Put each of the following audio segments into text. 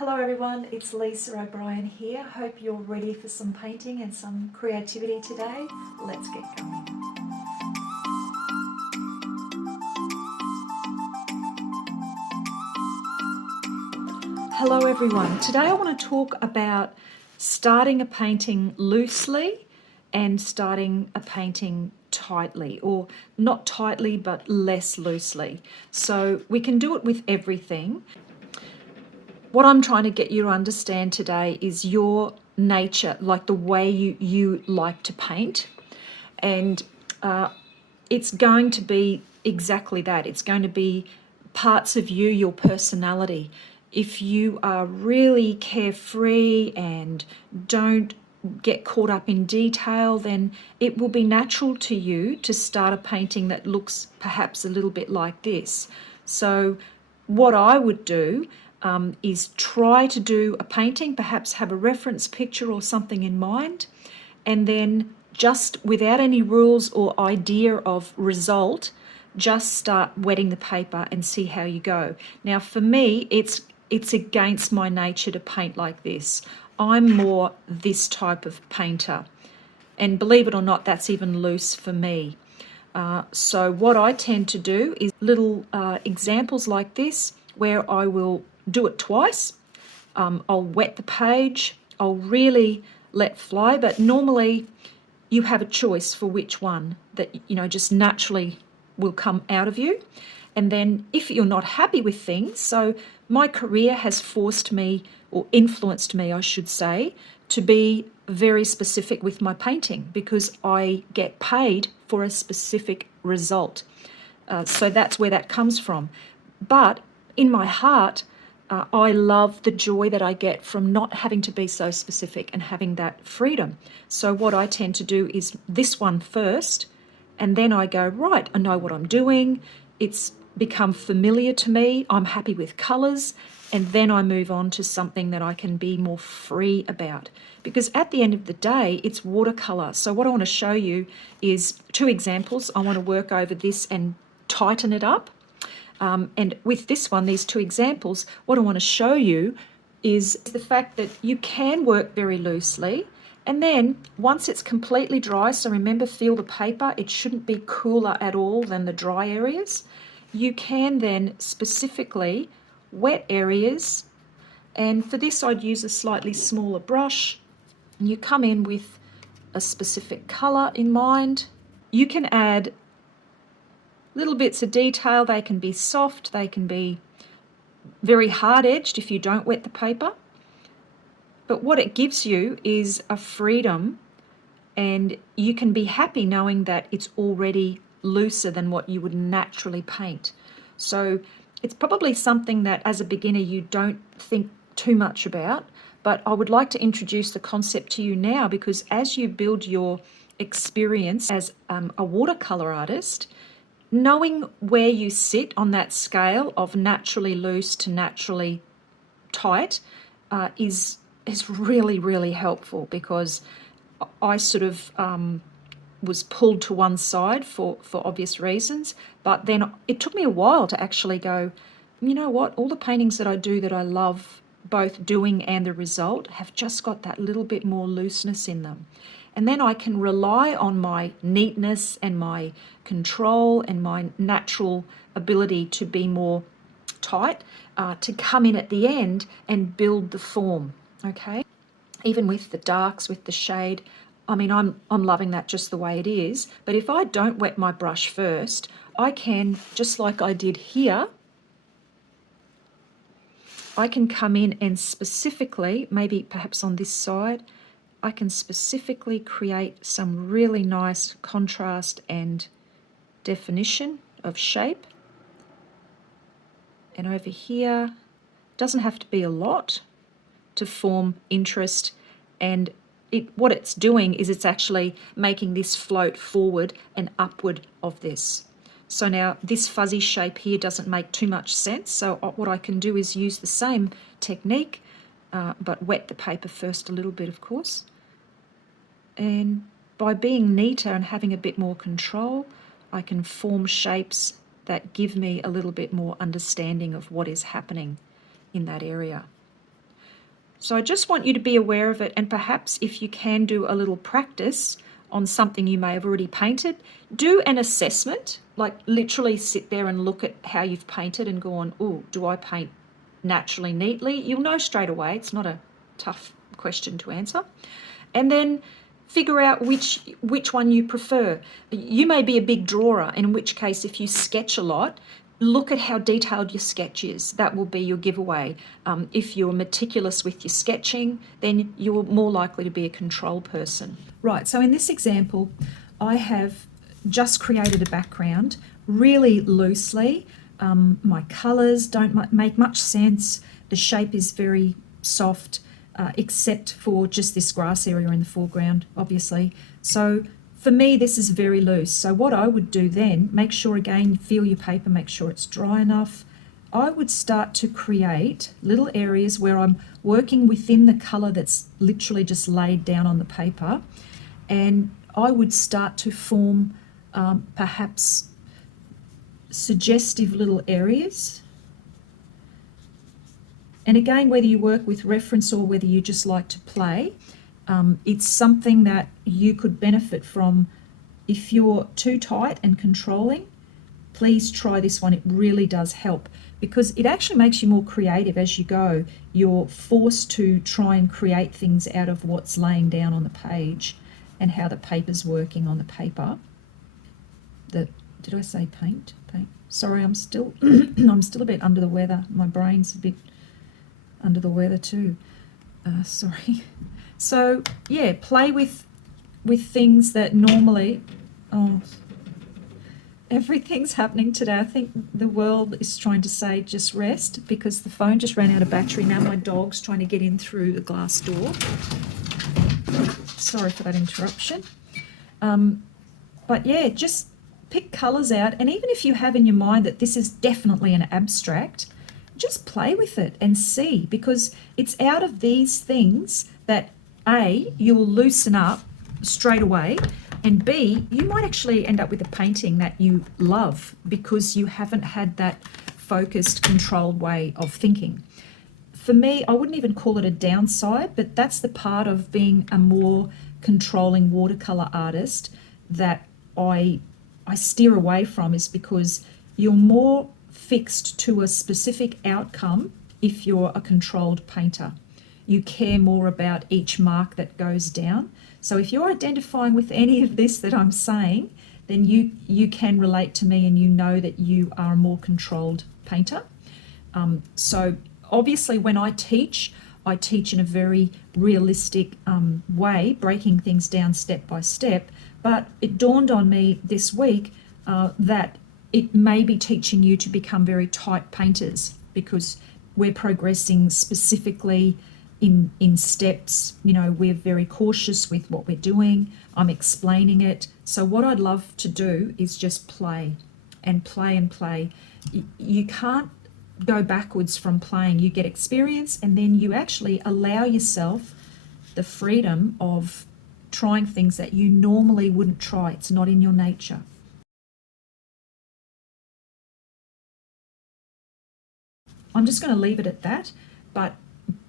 Hello everyone, it's Lisa O'Brien here. Hope you're ready for some painting and some creativity today. Let's get going. Hello everyone. Today I want to talk about starting a painting loosely and starting a painting tightly, or not tightly but less loosely. So we can do it with everything. What I'm trying to get you to understand today is your nature, like the way you like to paint. And it's going to be exactly that. It's going to be parts of you, your personality. If you are really carefree and don't get caught up in detail, then it will be natural to you to start a painting that looks perhaps a little bit like this. So what I would do is try to do a painting, perhaps have a reference picture or something in mind, and then just without any rules or idea of result, just start wetting the paper and see how you go. Now for me, it's against my nature to paint like this. I'm more this type of painter, and believe it or not, that's even loose for me. So what I tend to do is little examples like this where I will do it twice. I'll wet the page, I'll really let fly, but normally you have a choice for which one that just naturally will come out of you. And then if you're not happy with things, so my career has forced me, or influenced me I should say, to be very specific with my painting because I get paid for a specific result. So that's where that comes from. But in my heart, I love the joy that I get from not having to be so specific and having that freedom. So what I tend to do is this one first, and then I go, right, I know what I'm doing. It's become familiar to me. I'm happy with colours. And then I move on to something that I can be more free about. Because at the end of the day, it's watercolour. So what I want to show you is two examples. I want to work over this and tighten it up. And with this one, these two examples, what I want to show you is the fact that you can work very loosely. And then once it's completely dry, so remember, feel the paper, it shouldn't be cooler at all than the dry areas. You can then specifically wet areas. And for this, I'd use a slightly smaller brush. And you come in with a specific colour in mind. You can add little bits of detail. They can be soft, they can be very hard-edged if you don't wet the paper. But what it gives you is a freedom, and you can be happy knowing that it's already looser than what you would naturally paint. So it's probably something that as a beginner you don't think too much about, but I would like to introduce the concept to you now, because as you build your experience as a watercolor artist, knowing where you sit on that scale of naturally loose to naturally tight is really, really helpful, because I sort of was pulled to one side for obvious reasons, but then it took me a while to actually go, you know what, all the paintings that I do that I love both doing and the result have just got that little bit more looseness in them. And then I can rely on my neatness and my control and my natural ability to be more tight to come in at the end and build the form, okay? Even with the darks, with the shade, I mean, I'm loving that just the way it is. But if I don't wet my brush first, I can, just like I did here, I can come in and specifically, maybe perhaps on this side, I can specifically create some really nice contrast and definition of shape. And over here, doesn't have to be a lot to form interest, and what it's doing is it's actually making this float forward and upward of this. So now this fuzzy shape here doesn't make too much sense, so what I can do is use the same technique, but wet the paper first a little bit, of course. And by being neater and having a bit more control, I can form shapes that give me a little bit more understanding of what is happening in that area. So I just want you to be aware of it, and perhaps if you can do a little practice on something you may have already painted, do an assessment, like literally sit there and look at how you've painted and go on, oh, do I paint naturally, neatly? You'll know straight away. It's not a tough question to answer. And then figure out which one you prefer. You may be a big drawer, in which case if you sketch a lot, look at how detailed your sketch is. That will be your giveaway. If you're meticulous with your sketching, then you're more likely to be a control person. Right, so in this example, I have just created a background really loosely. My colours don't make much sense. The shape is very soft, except for just this grass area in the foreground, obviously. So for me, this is very loose. So what I would do then, make sure again, feel your paper, make sure it's dry enough. I would start to create little areas where I'm working within the colour that's literally just laid down on the paper. And I would start to form perhaps suggestive little areas. And again, whether you work with reference or whether you just like to play, it's something that you could benefit from. If you're too tight and controlling, please try this one. It really does help because it actually makes you more creative as you go. You're forced to try and create things out of what's laying down on the page and how the paper's working on the paper. Did I say paint? Paint. Sorry, I'm still I'm still a bit under the weather. My brain's a bit under the weather too. Sorry. So yeah, play with things that normally, oh, everything's happening today. I think the world is trying to say just rest because the phone just ran out of battery. Now my dog's trying to get in through the glass door. Sorry for that interruption. But yeah, just pick colours out, and even if you have in your mind that this is definitely an abstract, just play with it and see, because it's out of these things that A, you'll loosen up straight away, and B, you might actually end up with a painting that you love because you haven't had that focused, controlled way of thinking. For me, I wouldn't even call it a downside, but that's the part of being a more controlling watercolor artist that I steer away from, is because you're more fixed to a specific outcome if you're a controlled painter. You care more about each mark that goes down. So if you're identifying with any of this that I'm saying, then you can relate to me and you know that you are a more controlled painter. So obviously when I teach in a very realistic way, breaking things down step by step, but it dawned on me this week that it may be teaching you to become very tight painters, because we're progressing specifically in steps. You know, we're very cautious with what we're doing. I'm explaining it. So what I'd love to do is just play and play and play. You can't go backwards from playing. You get experience, and then you actually allow yourself the freedom of trying things that you normally wouldn't try. It's not in your nature. I'm just going to leave it at that, but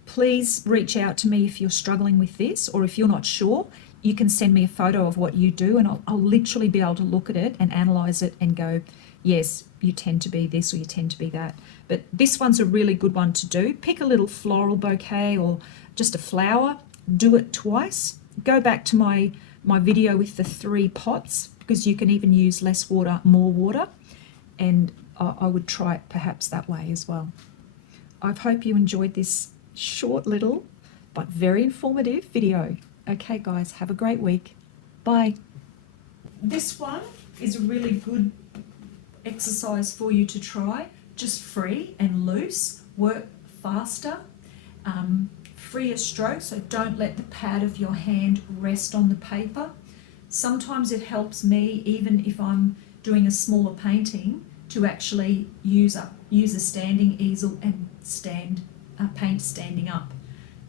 please reach out to me if you're struggling with this, or if you're not sure, you can send me a photo of what you do, and I'll literally be able to look at it and analyze it and go, yes, you tend to be this or you tend to be that. But this one's a really good one to do. Pick a little floral bouquet or just a flower, do it twice. Go back to my video with the 3 pots, because you can even use less water, more water, and I would try it perhaps that way as well. I hope you enjoyed this short little but very informative video. Okay guys, have a great week. Bye. This one is a really good exercise for you to try. Just free and loose, work faster, freer strokes, so don't let the pad of your hand rest on the paper. Sometimes it helps me, even if I'm doing a smaller painting, to actually use a standing easel and paint standing up,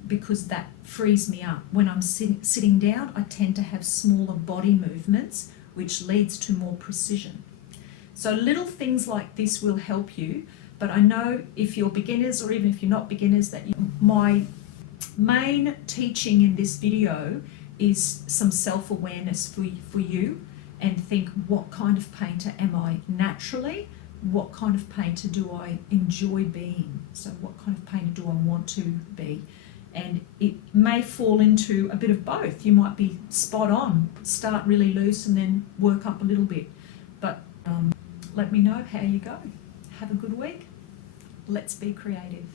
because that frees me up. When I'm sitting down, I tend to have smaller body movements, which leads to more precision. So little things like this will help you, but I know if you're beginners, or even if you're not beginners, that my main teaching in this video is some self-awareness for you, and think, what kind of painter am I naturally? What kind of painter do I enjoy being? So what kind of painter do I want to be? And it may fall into a bit of both. You might be spot on, start really loose and then work up a little bit. But let me know how you go. Have a good week. Let's be creative.